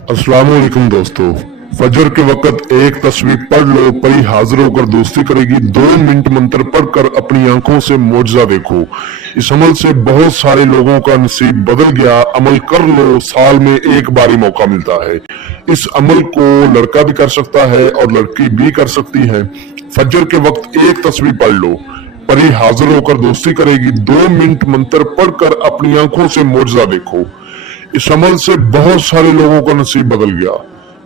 अस्सलाम वालेकुम दोस्तों। फजर के वक्त एक तस्वीर पढ़ लो, परी हाजिर होकर दोस्ती करेगी। 2 मिनट मंत्र पढ़कर अपनी आंखों से मौजज़ा देखो। इस अमल से बहुत सारे लोगों का नसीब बदल गया। अमल कर लो, साल में एक बार ही मौका मिलता है। इस अमल को लड़का भी कर सकता है और लड़की भी कर सकती है। फजर के वक्त एक तस्वीर पढ़ लो, परी हाजिर होकर दोस्ती करेगी। 2 मिनट मंत्र पढ़कर अपनी आंखों से मौजज़ा देखो। इस अमल से बहुत सारे लोगों का नसीब बदल गया।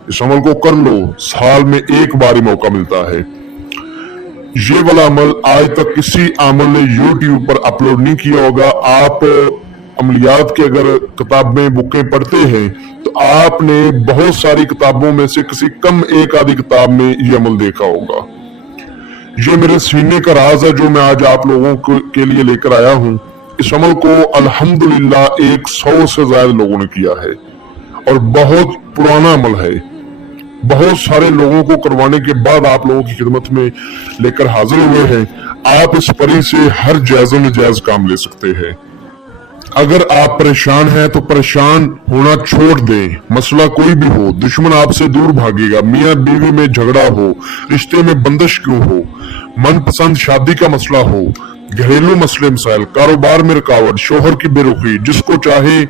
इस अमल को कर लो, साल में एक बार ही मौका मिलता है। ये वाला अमल आज तक किसी आमल ने YouTube पर अपलोड नहीं किया होगा। आप अमलियात की अगर किताबें बुकें पढ़ते हैं तो आपने बहुत सारी किताबों में से किसी कम एक आधी किताब में ये अमल देखा होगा। ये मेरे सीने का राज है जो मैं आज आप लोगों के लिए लेकर आया हूँ। इस अमल को अल्हम्दुलिल्लाह 100 से ज्यादा लोगों ने किया है और बहुत पुराना अमल है। बहुत सारे लोगों को करवाने के बाद आप लोगों की खिदमत में लेकर हाजिर हुए हैं। आप इस परी से हर जायज़ नजायज काम ले सकते हैं। अगर आप परेशान हैं तो परेशान होना छोड़ दें। मसला कोई भी हो, दुश्मन आपसे दूर भागेगा, मियाँ बीवी में झगड़ा हो, रिश्ते में बंदिश क्यों हो, मनपसंद शादी का मसला हो, घरेलू मसले मसाइल, कारोबार में रुकावट, शोहर की बेरुखी, जिसको चाहे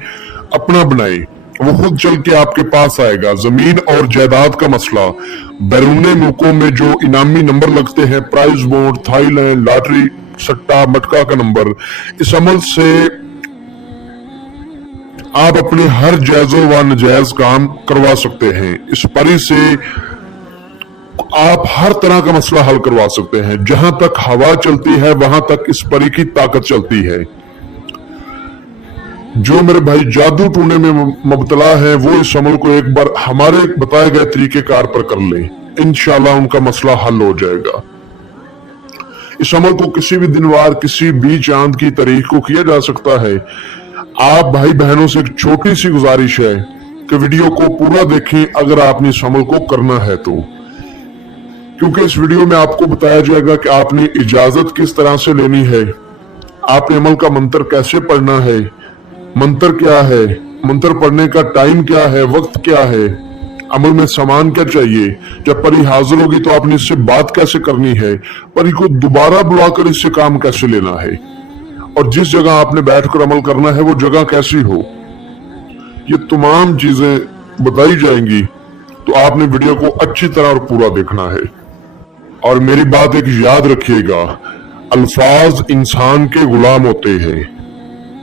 अपना बनाए वो खुद चल के आपके पास आएगा। जमीन और जायदाद का मसला, बैरूनी मुल्कों में जो इनामी नंबर लगते हैं, प्राइज बोर्ड, थाईलैंड, लॉटरी, सट्टा मटका का नंबर, इस अमल से आप अपने हर जायज़ व नजायज काम करवा सकते हैं। इस परी से आप हर तरह का मसला हल करवा सकते हैं। जहां तक हवा चलती है वहां तक इस परी की ताकत चलती है। जो मेरे भाई जादू टूने में मुब्तला है वो इस अमल को एक बार हमारे बताए गए तरीकेकार पर कर लें, इंशाल्लाह उनका मसला हल हो जाएगा। इस अमल को किसी भी दिनवार, किसी भी चांद की तारीख को किया जा सकता है। आप भाई बहनों से एक छोटी सी गुजारिश है कि वीडियो को पूरा देखें अगर आपने इस अमल को करना है तो, क्योंकि इस वीडियो में आपको बताया जाएगा कि आपने इजाजत किस तरह से लेनी है, आपने अमल का मंत्र कैसे पढ़ना है, मंत्र क्या है, मंत्र पढ़ने का टाइम क्या है, वक्त क्या है, अमल में सामान क्या चाहिए, जब परी हाजिर होगी तो आपने इससे बात कैसे करनी है, परी को दोबारा बुलाकर इससे काम कैसे लेना है, और जिस जगह आपने बैठकर अमल करना है वो जगह कैसी हो, ये तमाम चीजें बताई जाएंगी। तो आपने वीडियो को अच्छी तरह और पूरा देखना है। और मेरी बात एक याद रखिएगा, अल्फाज इंसान के गुलाम होते हैं।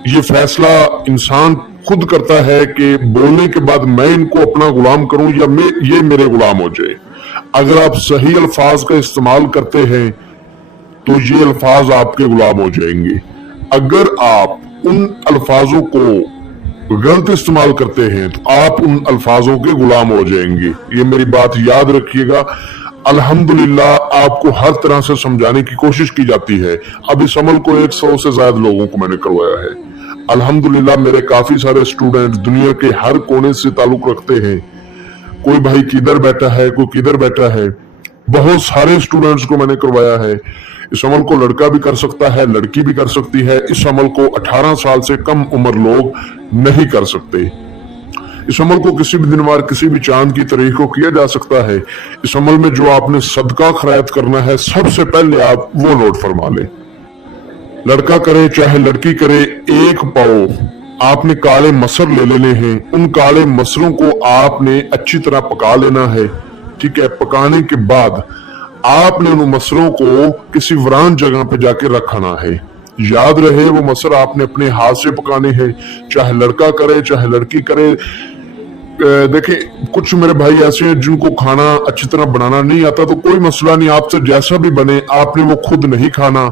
ये फैसला इंसान खुद करता है कि बोलने के बाद मैं इनको अपना गुलाम करूं या ये मेरे गुलाम हो जाए। अगर आप सही अल्फाज का इस्तेमाल करते हैं तो ये अल्फाज आपके गुलाम हो जाएंगे। अगर आप उन अल्फाजों को गलत इस्तेमाल करते हैं तो आप उन अल्फाजों के गुलाम हो जाएंगे। ये मेरी बात याद रखिएगा। अल्हम्दुलिल्लाह आपको हर तरह से समझाने की कोशिश की जाती है। अब इस अमल को 100 से ज्यादा लोगों को मैंने करवाया है। अल्हम्दुलिल्लाह मेरे काफी सारे स्टूडेंट्स दुनिया के हर कोने से ताल्लुक रखते हैं। कोई भाई किधर बैठा है, कोई किधर बैठा है, बहुत सारे स्टूडेंट्स को मैंने करवाया है। इस अमल को लड़का भी कर सकता है, लड़की भी कर सकती है। इस अमल को 18 साल से कम उम्र लोग नहीं कर सकते। इस अमल को किसी भी दिनवार, किसी भी चांद की तारीख को किया जा सकता है। इस अमल में जो आपने सदका खैरात करना है सबसे पहले आप वो नोट फरमा लें। लड़का करे चाहे लड़की करे, 1 पाव आपने काले मसर ले लेने हैं। उन काले मसरों को आपने अच्छी तरह पका लेना है। ठीक है, पकाने के बाद आपने उन मसरों को किसी वीरान जगह पे जाके रखना है। याद रहे वो मसर आपने अपने हाथ से पकाने हैं, चाहे लड़का करे चाहे लड़की करे। देखिए कुछ मेरे भाई ऐसे हैं जिनको खाना अच्छी तरह बनाना नहीं आता, तो कोई मसला नहीं, आपसे जैसा भी बने आपने वो खुद नहीं खाना।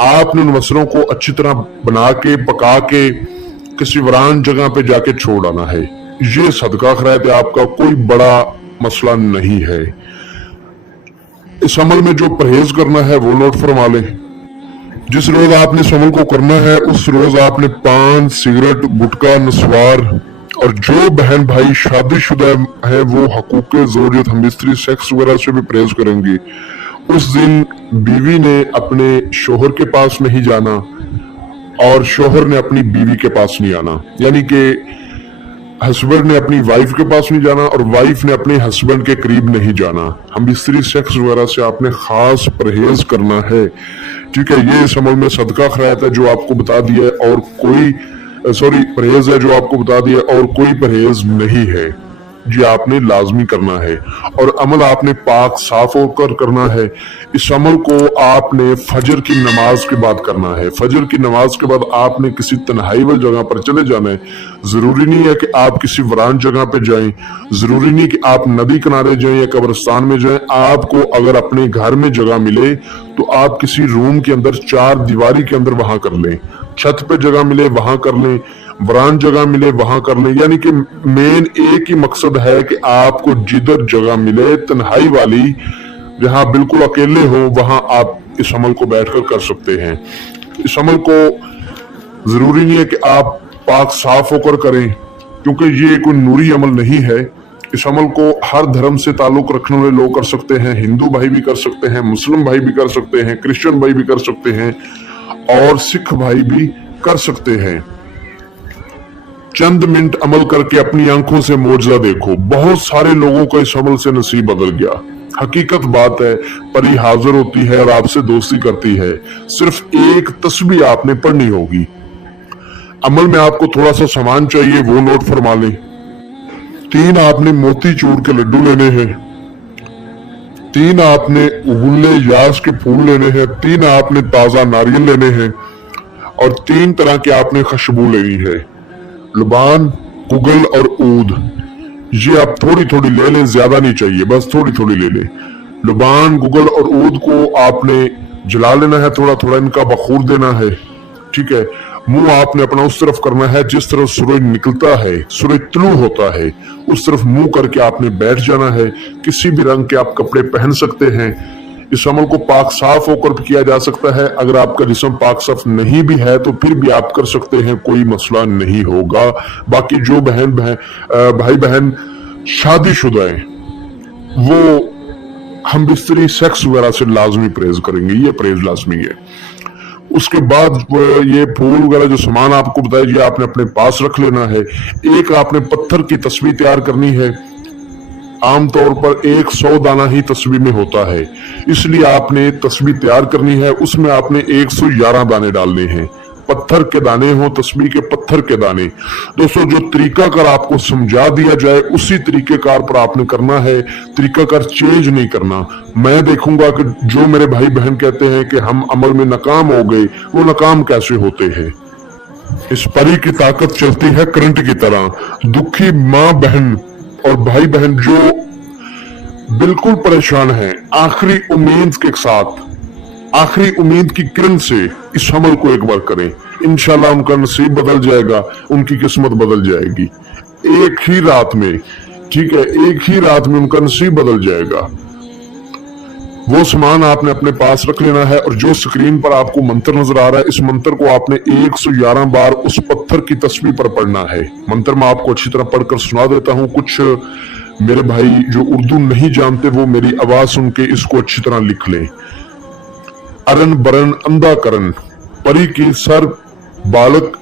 आपने उन मसरों को अच्छी तरह बना के पका के किसी वीरान जगह पे जाके छोड़ आना है। ये सदका खैरात है आपका, कोई बड़ा मसला नहीं है। इस अमल में जो परहेज करना है वो नोट फरमा लें। जिस रोज आपने इस अमल को करना है उस रोज आपने पान, सिगरेट, गुटखा, नस्वार, और जो बहन भाई शादीशुदा है वो हकूक ज़रूरत हम स्त्री सेक्स वगैरह से भी परहेज करेंगे। उस दिन बीवी ने अपने शोहर के पास नहीं जाना और शोहर ने अपनी बीवी के पास नहीं आना। यानी कि हस्बैंड ने अपनी वाइफ के पास नहीं जाना और वाइफ ने अपने हस्बैंड के करीब नहीं जाना। हम बिस्तरी सेक्स वगैरह से आपने खास परहेज करना है, ठीक है। ये इस अमल में सदका खैरात है जो आपको बता दिया है, और कोई परहेज है जो आपको बता दिया, और कोई परहेज नहीं है जी। आपने लाजमी करना है और अमल आपने पाक साफ होकर करना है। इस अमल को आपने फजर की नमाज के बाद करना है। फजर की नमाज के बाद आपने किसी तन्हाई वाली जगह पर चले जाना है। जरूरी नहीं है कि आप किसी वीरान जगह पे जाएं, जरूरी नहीं कि आप नदी किनारे जाएं या कब्रिस्तान में जाएं। आपको अगर अपने घर में जगह मिले तो आप किसी रूम के अंदर चार दीवारी के अंदर वहां कर लें, छत पे जगह मिले वहां कर लें, वरान जगह मिले वहां कर लें। यानी कि मेन एक ही मकसद है कि आपको जिधर जगह मिले तन्हाई वाली, जहां बिल्कुल अकेले हो, वहां आप इस अमल को बैठकर कर सकते हैं। इस अमल को जरूरी नहीं है कि आप पाक साफ होकर करें, क्योंकि ये कोई नूरी अमल नहीं है। इस अमल को हर धर्म से ताल्लुक रखने वाले लोग कर सकते हैं। हिंदू भाई भी कर सकते हैं, मुस्लिम भाई भी कर सकते हैं, क्रिश्चियन भाई भी कर सकते हैं, और सिख भाई भी कर सकते हैं। चंद मिनट अमल करके अपनी आंखों से मौजज़ा देखो। बहुत सारे लोगों का इस अमल से नसीब बदल गया। हकीकत बात है, परी हाजिर होती है और आपसे दोस्ती करती है। सिर्फ एक तस्बीह आपने पढ़नी होगी। अमल में आपको थोड़ा सा सामान चाहिए, वो नोट फरमा लें। 3 आपने मोती चूर के लड्डू लेने हैं, 3 आपने उगुल्ले यास के फूल लेने हैं, 3 आपने ताजा नारियल लेने हैं, और 3 तरह के आपने खुशबू लेनी है, लुबान, गुगल और ऊद। ये आप थोड़ी थोड़ी ले लें, ज्यादा नहीं चाहिए, बस थोड़ी थोड़ी ले लें। लुबान, गुगल और ऊद को आपने जला लेना है, थोड़ा थोड़ा इनका बखूर देना है, ठीक है। मुंह आपने अपना उस तरफ करना है जिस तरफ सूरज निकलता है, सूरज तुलू होता है, उस तरफ मुंह करके आपने बैठ जाना है। किसी भी रंग के आप कपड़े पहन सकते हैं। इस अमल को पाक साफ होकर भी किया जा सकता है। अगर आपका जिस्म पाक साफ नहीं भी है तो फिर भी आप कर सकते हैं, कोई मसला नहीं होगा। बाकी जो भाई बहन शादीशुदा हैं, वो हम बिस्तरी सेक्स वगैरह से लाजमी परहेज करेंगे, ये परहेज लाजमी है। उसके बाद ये फूल वगैरह जो सामान आपको बताया, ये आपने अपने पास रख लेना है। एक आपने पत्थर की तस्वीर तैयार करनी है। आमतौर पर 100 दाना ही तस्वीर में होता है, इसलिए आपने तस्वीर तैयार करनी है। उसमें आपने 111 दाने डालने हैं। पत्थर के दाने हो, तस्वीर के पत्थर के दाने। दोस्तों, जो तरीकाकार आपको समझा दिया जाए उसी तरीकेकार पर आपने करना है, तरीकाकार चेंज नहीं करना। मैं देखूंगा कि जो मेरे भाई बहन कहते हैं कि हम अमल में नाकाम हो गए, वो नाकाम कैसे होते हैं। इस परी की ताकत चलती है करंट की तरह। दुखी माँ बहन और भाई बहन जो बिल्कुल परेशान हैं, आखिरी उम्मीद के साथ, आखिरी उम्मीद की किरण से इस अमल को एक बार करें। इंशाल्लाह उनका नसीब बदल जाएगा, उनकी किस्मत बदल जाएगी। एक ही रात में, ठीक है, एक ही रात में उनका नसीब बदल जाएगा। वो सामान आपने अपने पास रख लेना है, और जो स्क्रीन पर आपको मंत्र नजर आ रहा है, इस मंत्र को आपने 111 बार उस पत्थर की तस्वीर पर पढ़ना है। मंत्र मैं आपको अच्छी तरह पढ़कर सुना देता हूँ। कुछ मेरे भाई जो उर्दू नहीं जानते वो मेरी आवाज सुन के इसको अच्छी तरह लिख लें। अरन बरन अंधा करन, परी की सर बालक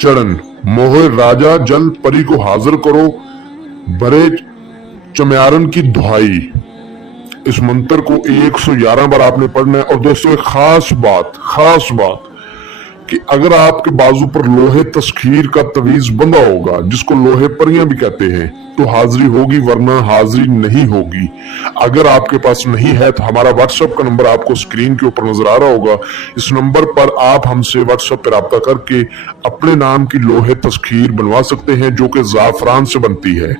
चढ़न, मोहे राजा जल परी को हाजिर करो, भरे चम्यारन की दुहाई। इस मंत्र को 111 बार आपने पढ़ना है। और दोस्तों, एक खास बात कि अगर आपके बाजू पर लोहे तस्खीर का तवीज बंधा होगा, जिसको लोहे परियां भी कहते हैं, तो हाजिरी होगी, वरना हाजिरी नहीं होगी। अगर आपके पास नहीं है तो हमारा व्हाट्सएप का नंबर आपको स्क्रीन के ऊपर नजर आ रहा होगा। इस नंबर पर आप हमसे व्हाट्सएप पर राब्ता करके अपने नाम की लोहे तस्खीर बनवा सकते हैं, जो कि जाफरान से बनती है।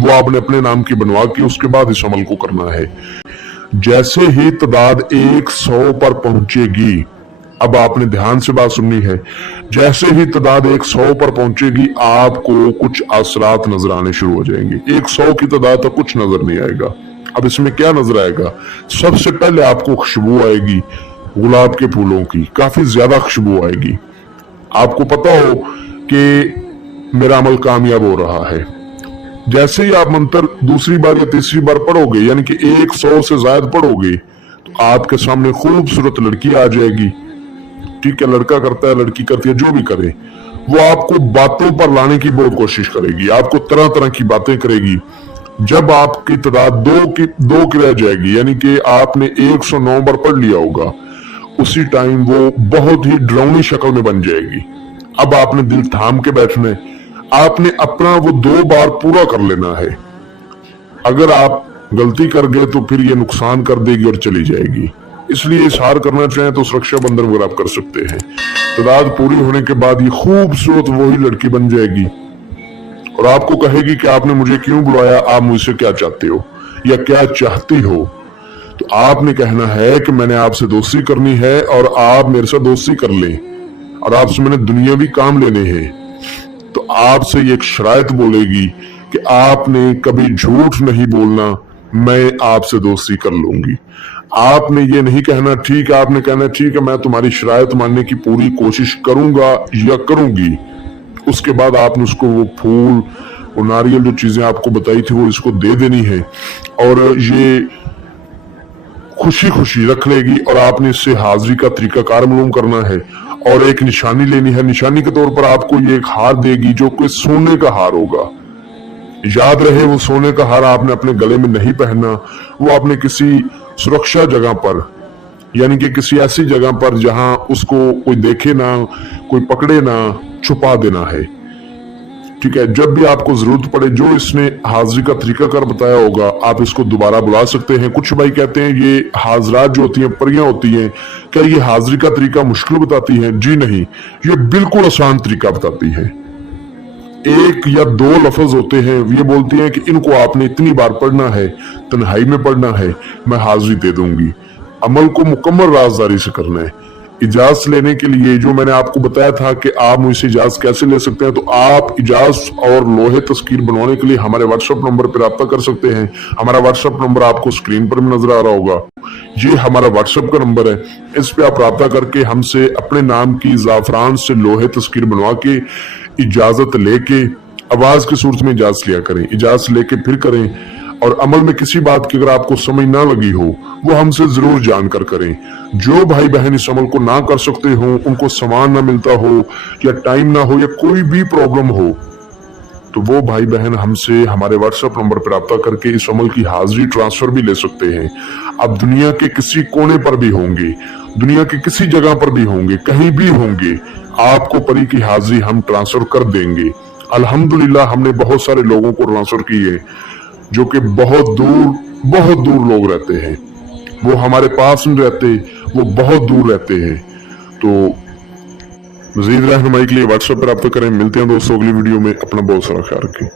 वो आपने अपने नाम की बनवा के उसके बाद इस अमल को करना है। जैसे ही तादाद 100 पर पहुंचेगी, अब आपने ध्यान से बात सुननी है, जैसे ही तादाद 100 पर पहुंचेगी आपको कुछ असरात नजर आने शुरू हो जाएंगे। 100 की तादाद तक कुछ नजर नहीं आएगा। अब इसमें क्या नजर आएगा? सबसे पहले आपको खुशबू आएगी गुलाब के फूलों की, काफी ज्यादा खुशबू आएगी। आपको पता हो कि मेरा अमल कामयाब हो रहा है। जैसे ही आप मंत्र दूसरी बार या तीसरी बार पढ़ोगे, यानी कि 100 से ज्यादा पढ़ोगे, तो आपके सामने खूबसूरत लड़की आ जाएगी। ठीक है, लड़का करता है, लड़की करती है, जो भी करे, वो आपको बातों पर लाने की बहुत कोशिश करेगी, आपको तरह तरह की बातें करेगी। जब आपकी तादाद दो की रह जाएगी, यानी कि आपने 109 बार पढ़ लिया होगा, उसी टाइम वो बहुत ही डरावनी शक्ल में बन जाएगी। अब आपने दिल थाम के बैठना है, आपने अपना वो 2 बार पूरा कर लेना है। अगर आप गलती कर गए तो फिर ये नुकसान कर देगी और चली जाएगी। इसलिए इशार करना चाहें तो सुरक्षा बंधन वगैरह आप कर सकते हैं। तादाद पूरी होने के बाद ये खूबसूरत वही लड़की बन जाएगी और आपको कहेगी कि आपने मुझे क्यों बुलाया, आप मुझसे क्या चाहते हो या क्या चाहती हो। तो आपने कहना है कि मैंने आपसे दोस्ती करनी है और आप मेरे साथ दोस्ती कर लें और आपसे मैंने दुनियावी काम लेने हैं। तो आपसे ये एक शराइत बोलेगी कि आपने कभी झूठ नहीं बोलना, मैं आपसे दोस्ती कर लूंगी। आपने ये नहीं कहना ठीक है, आपने कहना ठीक है मैं तुम्हारी शराइत मानने की पूरी कोशिश करूंगा या करूंगी। उसके बाद आपने उसको वो फूल, वो नारियल, जो चीजें आपको बताई थी वो इसको दे देनी है और ये खुशी खुशी रख लेगी और आपने इससे हाजिरी का तरीकाकार मालूम करना है और एक निशानी लेनी है। निशानी के तौर पर आपको ये एक हार देगी जो कि सोने का हार होगा। याद रहे वो सोने का हार आपने अपने गले में नहीं पहनना, वो आपने किसी सुरक्षा जगह पर, यानी कि किसी ऐसी जगह पर जहां उसको कोई देखे ना, कोई पकड़े ना, छुपा देना है। ठीक है, जब भी आपको जरूरत पड़े जो इसने हाजिरी का तरीका कर बताया होगा आप इसको दोबारा बुला सकते हैं। कुछ भाई कहते हैं ये हाजरात जो होती हैं परियां होती हैं, क्या ये हाजिरी का तरीका मुश्किल बताती हैं? जी नहीं, ये बिल्कुल आसान तरीका बताती है। 1 या 2 लफ्ज होते हैं, ये बोलती हैं कि इनको आपने इतनी बार पढ़ना है, तन्हाई में पढ़ना है, मैं हाजिरी दे दूंगी। अमल को मुकम्मल राजदारी से करना है। इजाजत लेने के लिए जो मैंने आपको बताया था कि आप मुझसे इजाजत कैसे ले सकते हैं, तो आप इजाजत और लोहे तस्कीर बनवाने के लिए हमारे व्हाट्सएप नंबर पर रब्ता कर सकते हैं। हमारा व्हाट्सएप नंबर आपको स्क्रीन पर भी नजर आ रहा होगा। ये हमारा व्हाट्सएप का नंबर है, इस पे आप रब्ता करके हमसे अपने नाम की ज़ाफ़रान से लोहे तस्कीर बनवा के इजाजत लेके, आवाज की सूरत में इजाजत लिया करें, इजाजत लेके फिर करें। और अमल में किसी बात की अगर आपको समझ ना लगी हो वो हमसे जरूर जानकर करें। जो भाई बहन इस अमल को ना कर सकते हो, उनको सामान ना मिलता हो या टाइम ना हो या कोई भी प्रॉब्लम हो, तो वो भाई बहन हमसे हमारे व्हाट्सएप नंबर पर रब्ता करके इस अमल की हाजिरी ट्रांसफर भी ले सकते हैं। अब दुनिया के किसी कोने पर भी होंगे, दुनिया के किसी जगह पर भी होंगे, कहीं भी होंगे, आपको परी की हाजिरी हम ट्रांसफर कर देंगे। अल्हम्दुलिल्लाह हमने बहुत सारे लोगों को ट्रांसफर किए जो कि बहुत दूर लोग रहते हैं, वो हमारे पास नहीं रहते, वो बहुत दूर रहते हैं। तो मजीद रहनुमाई के लिए व्हाट्सएप पर रब्ता करें। मिलते हैं दोस्तों अगली वीडियो में, अपना बहुत सारा ख्याल रखें।